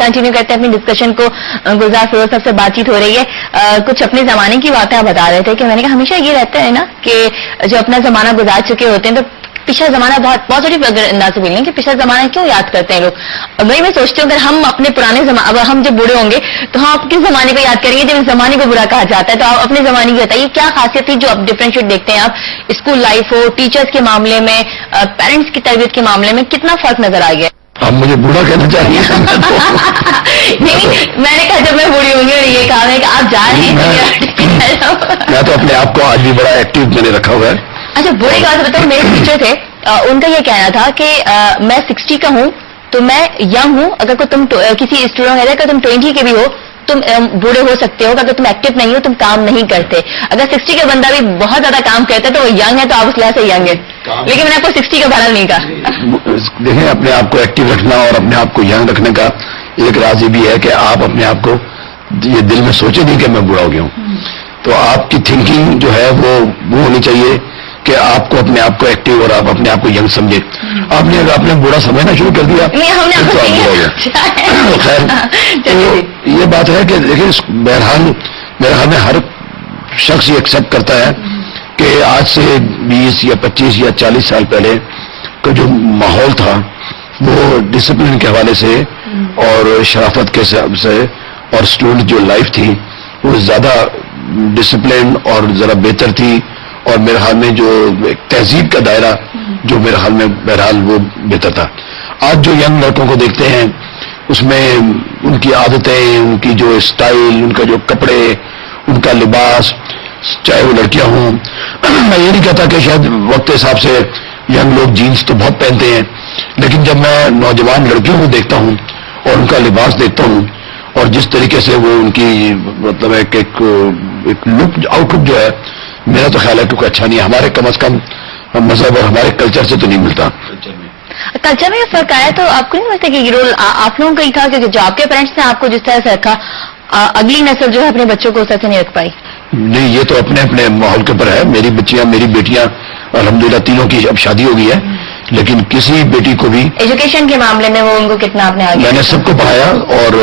Continue کرتے ہیں اپنی ڈسکشن کو. گلزار فیروز صاحب سے بات چیت ہو رہی ہے. کچھ اپنے زمانے کی باتیں بتا رہے تھے کہ میں نے کہا ہمیشہ یہ رہتا ہے نا کہ جو اپنا زمانہ گزار چکے ہوتے ہیں تو پچھلا زمانہ بہت پازیٹیو انداز سے ملیں کہ پچھلا زمانہ کیوں یاد کرتے ہیں لوگ. وہی میں سوچتی ہوں اگر ہم اپنے پرانے اب ہم جب بوڑھے ہوں گے تو ہم کس زمانے کو یاد کریں گے جب اس زمانے کو برا کہا جاتا ہے. تو آپ اپنے زمانے کی بتائیے کیا خاصیت تھی جو آپ ڈفرینشیٹ دیکھتے ہیں. آپ اسکول لائف ہو, ٹیچرز کے معاملے میں, پیرنٹس کی تربیت کے معاملے میں کتنا فرق نظر آ گیا؟ آپ مجھے بوڑھا کہنا چاہیے؟ نہیں, میں نے کہا جب میں بوڑھی ہوں گی اور یہ کہا ہے کہ آپ جا رہے ہیں. میں تو اپنے آپ کو آج بھی بڑا ایکٹیو میں نے رکھا ہوا ہے. اچھا, بوڑھے کا بتاؤ. میرے ٹیچر تھے, ان کا یہ کہنا تھا کہ میں 60 کا ہوں تو میں ینگ ہوں. اگر کوئی تم کسی اسٹوڈنٹ ہے کہ تم 20 کے بھی ہو تم بوڑھے ہو سکتے ہو. اگر تم ایکٹیو نہیں ہو تم کام نہیں کرتے. اگر 60 کا بندہ بھی بہت زیادہ کام کرتا ہے تو وہ ینگ ہے تو آپ اس لحاظ سے ینگ ہے. لیکن میں نے آپ کو 60 کا بھارا نہیں کہا. دیکھیں, اپنے آپ کو ایکٹیو رکھنا اور اپنے آپ کو ینگ رکھنے کا ایک راز یہ بھی ہے کہ آپ اپنے آپ کو یہ دل میں سوچے نہیں کہ میں بوڑھا ہو گیا ہوں. تو آپ کی تھنکنگ جو ہے وہ ہونی چاہیے کہ آپ کو اپنے آپ کو ایکٹیو اور آپ اپنے آپ کو ینگ سمجھے. آپ نے اگر اپنے بوڑھا سمجھنا شروع کر دیا تو آپ بوڑھا ہو گیا. خیر, تو یہ بات ہے کہ دیکھیں بہرحال میرے خیال میں ہر شخص یہ ایکسیپٹ کرتا ہے کہ آج سے 20 یا 25 یا 40 سال پہلے کا جو ماحول تھا وہ ڈسپلن کے حوالے سے اور شرافت کے حساب سے اور اسٹوڈنٹ جو لائف تھی وہ زیادہ ڈسپلن اور ذرا بہتر تھی. اور میرے خیال میں جو ایک تہذیب کا دائرہ جو میرے خیال میں بہرحال وہ بہتر تھا. آج جو ینگ لڑکوں کو دیکھتے ہیں اس میں ان کی عادتیں, ان کی جو اسٹائل, ان کا جو کپڑے, ان کا لباس, چاہے وہ لڑکیاں ہوں. میں یہ نہیں کہتا کہ شاید وقت کے حساب سے ینگ لوگ جینس تو بہت پہنتے ہیں, لیکن جب میں نوجوان لڑکیوں کو دیکھتا ہوں اور ان کا لباس دیکھتا ہوں اور جس طریقے سے وہ ان کی مطلب ایک لک آؤٹ لک جو ہے, میرا تو خیال ہے کیونکہ اچھا نہیں ہے. ہمارے کم از کم مذہب اور ہمارے کلچر سے تو نہیں ملتا. کلچر میں یہ فرق آیا تو آپ کو نہیں لگتا کہ یہ رول آپ لوگوں کا ہی تھا کہ جو آپ کے پیرنٹس نے آپ کو جس طرح سے رکھا اگلی نسل جو ہے اپنے بچوں کو اس طرح سے نہیں رکھ پائی؟ نہیں, یہ تو اپنے اپنے ماحول کے اوپر ہے. میری بچیاں, میری بیٹیاں الحمدللہ تینوں کی اب شادی ہو گئی ہے, لیکن کسی بیٹی کو بھی ایجوکیشن کے معاملے میں وہ ان کو کتنا آپ نے آگے؟ میں نے سب کو پڑھایا اور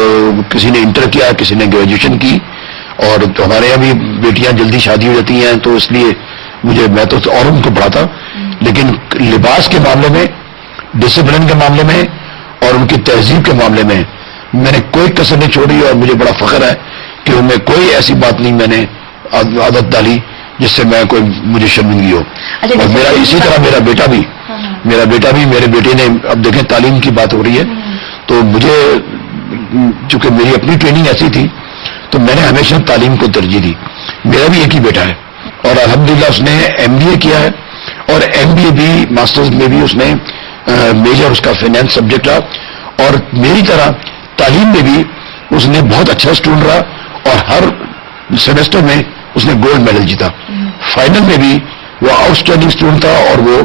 کسی نے انٹر کیا, کسی نے گریجویشن کی. اور تو ہمارے یہاں بھی بیٹیاں جلدی شادی ہو جاتی ہیں تو اس لیے میں تو اور ان کو پڑھاتا. لیکن لباس کے معاملے میں, ڈسپلن کے معاملے میں اور ان کی تہذیب کے معاملے میں میں نے کوئی کسر نہیں چھوڑی. اور مجھے بڑا فخر ہے کہ ان میں کوئی ایسی بات نہیں میں نے عادت ڈالی جس سے میں کوئی مجھے شرمندگی ہو. اور میرا اسی طرح میرا بیٹا بھی میرے بیٹے نے, اب دیکھیں تعلیم کی بات ہو رہی ہے تو مجھے چونکہ میری اپنی ٹریننگ ایسی تھی تو میں نے ہمیشہ تعلیم کو ترجیح دی. میرا بھی ایک ہی بیٹا ہے اور الحمدللہ اس نے MBA کیا ہے اور MBA بھی ماسٹرز میں بھی اس نے میجر اس کا فائنینس سبجیکٹ رہا. اور میری طرح تعلیم میں بھی اس نے بہت اچھا اسٹوڈنٹ رہا اور ہر سیمسٹر میں اس نے گولڈ میڈل جیتا. فائنل میں بھی وہ آؤٹ اسٹینڈنگ اسٹوڈنٹ تھا اور وہ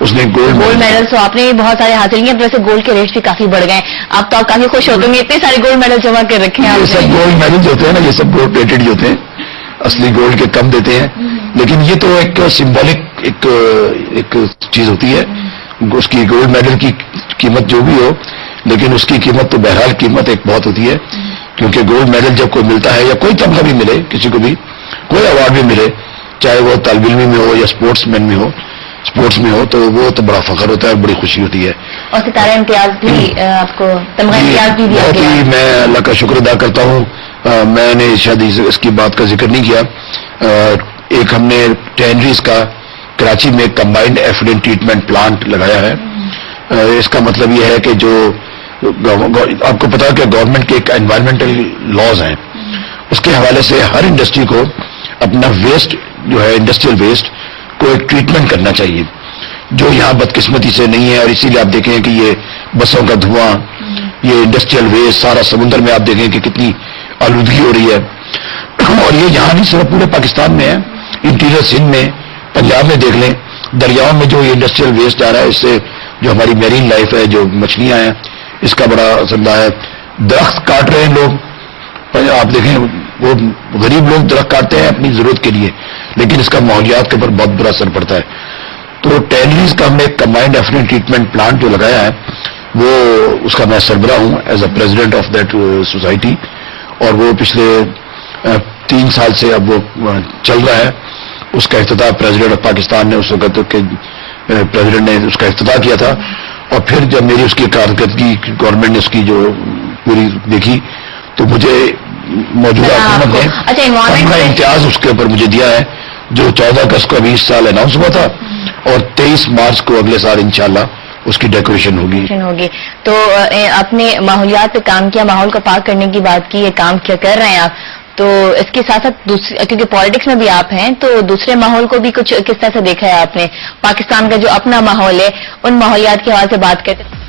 اس نے گولڈ میڈل. تو آپ نے بہت سارے حاصل کیے. اب ویسے گولڈ کے ریٹس بھی کافی بڑھ گئے. آپ تو کافی خوش ہوتے ہیں اتنے سارے گولڈ میڈل جمع کر رکھے ہیں. یہ سب گولڈ میڈل جو ہوتے ہیں نا, یہ سب گولڈ پلیٹڈ ہی ہوتے ہیں, اصلی گولڈ کے کم دیتے ہیں. لیکن یہ تو ایک سمبولک ایک چیز ہوتی ہے. اس کی گولڈ میڈل کی قیمت جو بھی ہو, لیکن اس کی قیمت تو بہرحال قیمت ایک بہت ہوتی ہے. کیونکہ گولڈ میڈل جب کوئی ملتا ہے یا کوئی تمغہ بھی ملے, کسی کو بھی کوئی ایوارڈ بھی ملے, چاہے وہ طالب علم میں ہو یا اسپورٹس مین میں ہو, اسپورٹس میں ہو, تو وہ تو بڑا فخر ہوتا ہے, بڑی خوشی ہوتی ہے. اور ستارہ امتیاز بھی آپ کو تمغہ امتیاز بھی دیا بہت ہی میں اللہ کا شکر ادا کرتا ہوں. میں نے شاید اس کی بات کا ذکر نہیں کیا. ایک ہم نے ٹینریز کا کراچی میں کمبائنڈ ایفلوئنٹ ٹریٹمنٹ پلانٹ لگایا ہے. اس کا مطلب یہ ہے کہ جو آپ کو پتا ہے کہ گورنمنٹ کے ایک انوائرمنٹل لاز ہیں, اس کے حوالے سے ہر انڈسٹری کو اپنا ویسٹ جو ہے انڈسٹریل ویسٹ کو ایک ٹریٹمنٹ کرنا چاہیے, جو یہاں بدقسمتی سے نہیں ہے. اور اسی لیے آپ دیکھیں کہ یہ بسوں کا دھواں, یہ انڈسٹریل ویسٹ سارا سمندر میں آپ دیکھیں کہ کتنی آلودگی ہو رہی ہے. اور یہ یہاں نہیں صرف پورے پاکستان میں ہے, انٹیریئر سندھ میں, پنجاب میں دیکھ لیں, دریاؤں میں جو یہ انڈسٹریل ویسٹ آ رہا ہے, اس سے جو ہماری میرین لائف ہے, جو مچھلیاں ہیں, اس کا بڑا اثر ہے. درخت کاٹ رہے ہیں لوگ, آپ دیکھیں وہ غریب لوگ درخت کاٹتے ہیں اپنی ضرورت کے لیے, لیکن اس کا ماحولیات کے اوپر بہت برا اثر پڑتا ہے. تو ٹینریز کا ہم نے ایک کمبائنڈ ایفلوئنٹ ٹریٹمنٹ پلانٹ جو لگایا ہے, وہ اس کا میں سربراہ ہوں as a president of that society, اور وہ پچھلے 3 سال سے اب وہ چل رہا ہے. اس کا افتتاح پریزیڈنٹ آف پاکستان نے اس وقت کے پریزیڈنٹ نے اس کا افتتاح کیا تھا، اور پھر جب میری اس کی کارکردگی گورنمنٹ نے اس کی جو پوری دیکھی تو مجھے موجودہ حکومت نے اپنا امتیاز اس کے اوپر مجھے دیا ہے، جو 14 اگست کو ابھی اس سال اناؤنس ہوا تھا، اور 23 مارچ کو اگلے سال انشاءاللہ اس کی ڈیکوریشن ہوگی. تو آپ نے ماحولیات پہ کام کیا، ماحول کو پاک کرنے کی بات کی، یہ کام کیا کر رہے ہیں آپ، تو اس کے ساتھ ساتھ کیونکہ پالیٹکس میں بھی آپ ہیں تو دوسرے ماحول کو بھی کچھ کس طرح سے دیکھا ہے آپ نے؟ پاکستان کا جو اپنا ماحول ہے ان ماحولیات کے حوالے سے بات کرتے ہیں.